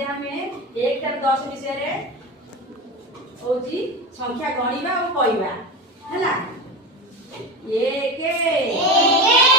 आज आम 1 ରୁ 10 विषय होची संख्या गणिबा और कहवा हैला 1